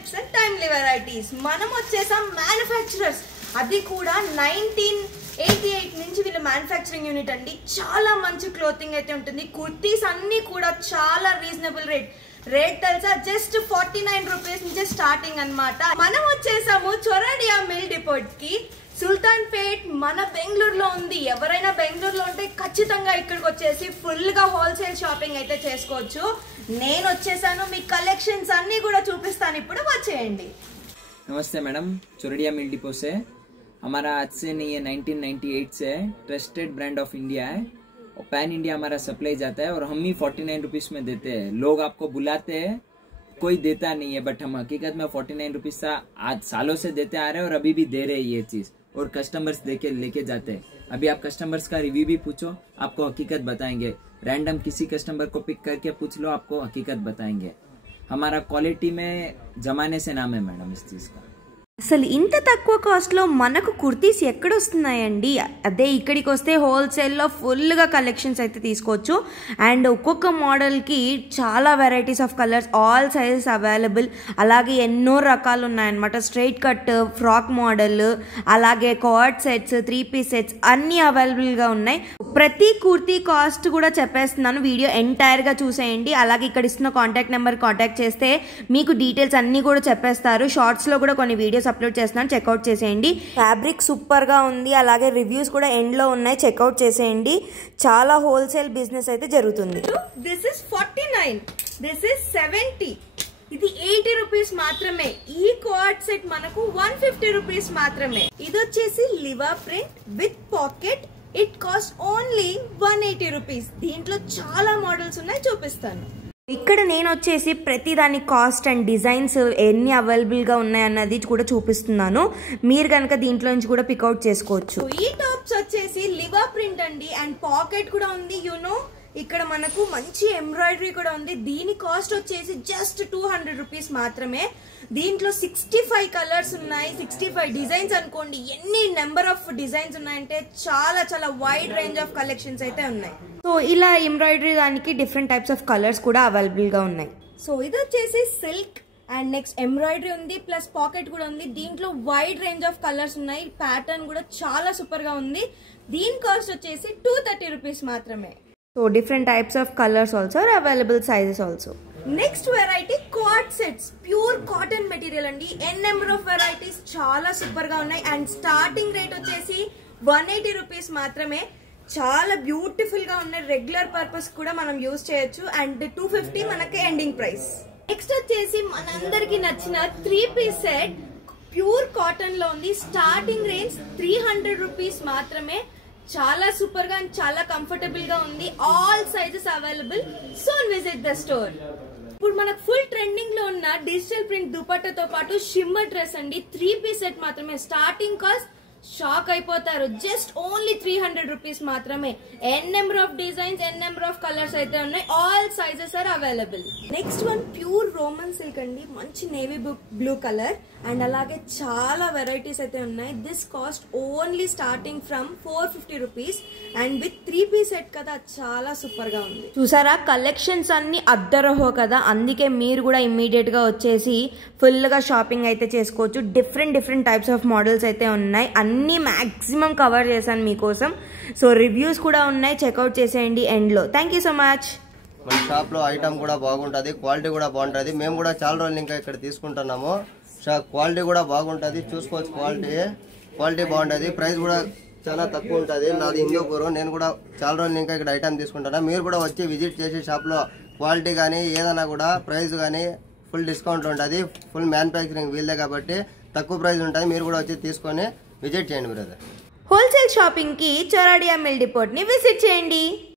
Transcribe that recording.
Tips and timely varieties. మనం వచ్చేసాం manufacturers, అది కూడా 1988 నుంచి వీళ్ళ మ్యానుఫ్యాక్చరింగ్ యూనిట్ అండి. చాలా మంచి క్లోతింగ్ అయితే ఉంటుంది. కుర్తీస్ అన్ని కూడా చాలా రీజనబుల్ రేట్ తెలుసా, జస్ట్ 49 రూపీస్ నుంచి స్టార్టింగ్ అన్నమాట. మనం వచ్చేసాము చొరాడియా మిల్ డిపోట్ కి. సుల్తాన్ పేట్ మన బెంగళూరులో ఉంది. ఎవరైనా బెంగళూరులో ఉంటే ఖచ్చితంగా ఇక్కడికి వచ్చేసి ఫుల్ గా హోల్సేల్ షాపింగ్ అయితే చేసుకోవచ్చు. నేను వచ్చేసాను, మీ కలెక్షన్స్ అన్ని కూడా చూపిస్తాను, ఇప్పుడు వచ్చేయండి. नमस्ते मैडम, चोरडिया मिल डिपो से हमारा आज से नहीं है 1998 से ट्रस्टेड ब्रांड ऑफ इंडिया है और पैन इंडिया हमारा सप्लाई जाता है और हम ही 49 रुपीस में देते हैं. लोग आपको बुलाते हैं, कोई देता नहीं है, बट हम हकीकत में 49 रुपीस का आज सालों से देते आ रहे हैं और अभी भी दे रहे हैं ये चीज, और कस्टमर्स देके लेके जाते हैं. अभी आप कस्टमर्स का रिव्यू भी पूछो, आपको हकीकत बताएंगे. रैंडम किसी कस्टमर को पिक करके पूछ लो, आपको हकीकत बताएंगे. हमारा क्वालिटी में जमाने से नाम है मैडम इस चीज का. అసలు ఇంత తక్కువ కాస్ట్లో మనకు కుర్తీస్ ఎక్కడ వస్తున్నాయండి? అదే ఇక్కడికి వస్తే హోల్సేల్లో ఫుల్గా కలెక్షన్స్ అయితే తీసుకోవచ్చు. అండ్ ఒక్కొక్క మోడల్కి చాలా varieties of colours, all sizes available. అలాగే ఎన్నో రకాలు ఉన్నాయన్నమాట. స్ట్రైట్ కట్, ఫ్రాక్ మోడల్, అలాగే కార్డ్ సెట్స్, 3 పీస్ సెట్స్ అన్నీ అవైలబుల్గా ఉన్నాయి. ప్రతి కుర్తీ కాస్ట్ కూడా చెప్పేస్తున్నాను, వీడియో ఎంటైర్గా చూసేయండి. అలాగే ఇక్కడ ఇస్తున్న కాంటాక్ట్ నెంబర్ కాంటాక్ట్ చేస్తే మీకు డీటెయిల్స్ అన్నీ కూడా చెప్పేస్తారు. షార్ట్స్లో కూడా కొన్ని వీడియోస్ అప్లోడ్ చేస్తున్నాను, చెక్అవుట్ చేసేయండి. ఫ్యాబ్రిక్ సూపర్ గా ఉంది, అలాగే రివ్యూస్ కూడా ఎండ్ లో ఉన్నాయి, చెక్అవుట్ చేసేయండి. చాలా హోల్సేల్ బిజినెస్ అయితే జరుగుతుంది. దిస్ ఇస్ 49, దిస్ ఇస్ 70, ఇది 80 రూపీస్ మాత్రమే. ఈ కోఆర్డ్ సెట్ మనకు 150 రూపీస్ మాత్రమే. ఇది వచ్చేసి Liva print with pocket. It cost only 180 rupees. దీంట్లో చాలా మోడల్స్ ఉన్నాయి, చూపిస్తాను. ఇక్కడ నేను వచ్చేసి ప్రతి దాని కాస్ట్ అండ్ డిజైన్స్ ఎన్ని అవైలబుల్గా ఉన్నాయన్నది కూడా చూపిస్తున్నాను. మీరు కనుక దీంట్లో నుంచి కూడా పికౌట్ చేసుకోవచ్చు. ఈ టాప్స్ వచ్చేసి లివా ప్రింట్ అండి, అండ్ పాకెట్ కూడా ఉంది. ఇక్కడ మనకు మంచి ఎంబ్రాయిడరీ కూడా ఉంది. దీని కాస్ట్ వచ్చేసి జస్ట్ 200 రూపీస్ మాత్రమే. దీంట్లో 65 కలర్స్ ఉన్నాయి, 65 డిజైన్స్ అనుకోండి. ఎన్ని నెంబర్ ఆఫ్ డిజైన్స్ ఉన్నాయంటే చాలా చాలా వైడ్ రేంజ్ ఆఫ్ కలెక్షన్స్ అయితే ఉన్నాయి. సో ఇలా ఎంబ్రాయిడరీ దానికి డిఫరెంట్ టైప్స్ ఆఫ్ కలర్స్ కూడా అవైలబుల్ గా ఉన్నాయి. సో ఇది వచ్చేసి సిల్క్ అండ్ నెక్స్ట్ ఎంబ్రాయిడరీ ఉంది, ప్లస్ పాకెట్ కూడా ఉంది. దీంట్లో వైడ్ రేంజ్ ఆఫ్ కలర్స్ ఉన్నాయి. ప్యాటర్న్ కూడా చాలా సూపర్ గా ఉంది. దీని కాస్ట్ వచ్చేసి 230 రూపీస్ మాత్రమే. So different types of colours also are available, sizes also. Next variety quad sets, pure cotton material అండి. ఎన్ నెంబర్ ఆఫ్ వెరైటీస్ చాలా సూపర్ గా ఉన్నాయి. అండ్ స్టార్టింగ్ రేట్ వచ్చేసి 180 రూపీస్ మాత్రమే. చాలా బ్యూటిఫుల్ గా ఉన్నాయి. రెగ్యులర్ పర్పస్ కూడా మనం యూజ్ చేయొచ్చు. అండ్ 250 మనకి ఎండింగ్ ప్రైస్. నెక్స్ట్ వచ్చేసి మనందరికి నచ్చిన 3 పీస్ సెట్ ప్యూర్ కాటన్ లో ఉంది. స్టార్టింగ్ రేంజ్ 300 రూపీస్ మాత్రమే. చాలా సూపర్ గా అండ్ చాలా కంఫర్టబుల్ గా ఉంది. All sizes available. Soon visit the store. ఇప్పుడు మనకు ఫుల్ ట్రెండింగ్ లో ఉన్న డిజిటల్ ప్రింట్ దుపట్టాతో పాటు షిమ్మర్ డ్రెస్ అండి. 3 పీస్ సెట్ మాత్రమే. స్టార్టింగ్ కాస్ట్ షాక్ అయిపోతారు, జస్ట్ ఓన్లీ 300 రూపీస్ మాత్రమే. N number of designs, n number of colours అయితే ఉన్నాయి. All sizes are available. Next one pure roman silk అండి. మంచి నేవీ బ్లూ కలర్ అండ్ అలాగే చాలా వెరైటీస్ అయితే ఉన్నాయి. This cost only starting from 450 rupees and with 3 piece set కదా, చాలా సూపర్ గా ఉంది. చూసారా, కలెక్షన్స్ అన్ని అద్దరహో కదా, అందుకే మీరు కూడా ఇమ్మీడియట్ గా వచ్చేసి ఫుల్ గా షాపింగ్ అయితే చేసుకోవచ్చు. డిఫరెంట్ టైప్స్ ఆఫ్ మోడల్స్ అయితే ఉన్నాయి. అన్ని మాక్సిమం కవర్ చేశాను మీకోసం. సో రివ్యూస్ కూడా ఉన్నాయి, చెక్అవుట్ చేసేయండి ఎండ్ లో. Thank you so much. మన షాప్ లో ఐటమ్ కూడా బాగుంటది, క్వాలిటీ కూడా బాగుంటది. మేము కూడా చాలా రోజులు ఇంకా ఇక్కడ తీసుకుంటున్నాము. క్వాలిటీ కూడా బాగుంటది, చూసుకోవచ్చు. క్వాలిటీ బాగుంటది. ప్రైస్ కూడా చాలా తక్కువ ఉంటది. నాది హిందూపూర్, నేను కూడా చాలా రోజులు ఇంకా ఇక్కడ ఐటమ్ తీసుకుంటాను. మీరు కూడా వచ్చి విజిట్ చేసి షాప్ లో క్వాలిటీ కానీ ఏదైనా కూడా ప్రైస్ కానీ ఫుల్ డిస్కౌంట్ ఉంటుంది. ఫుల్ మ్యానుఫ్యాక్చరింగ్ వీళ్ళే కాబట్టి తక్కువ ప్రైస్ ఉంటుంది. మీరు కూడా వచ్చి తీసుకొని విజిట్ చేయండి బ్రదర్. హోల్సేల్ షాపింగ్ కి చొరాడియా మిల్ డిపోట్ ని విజిట్ చేయండి.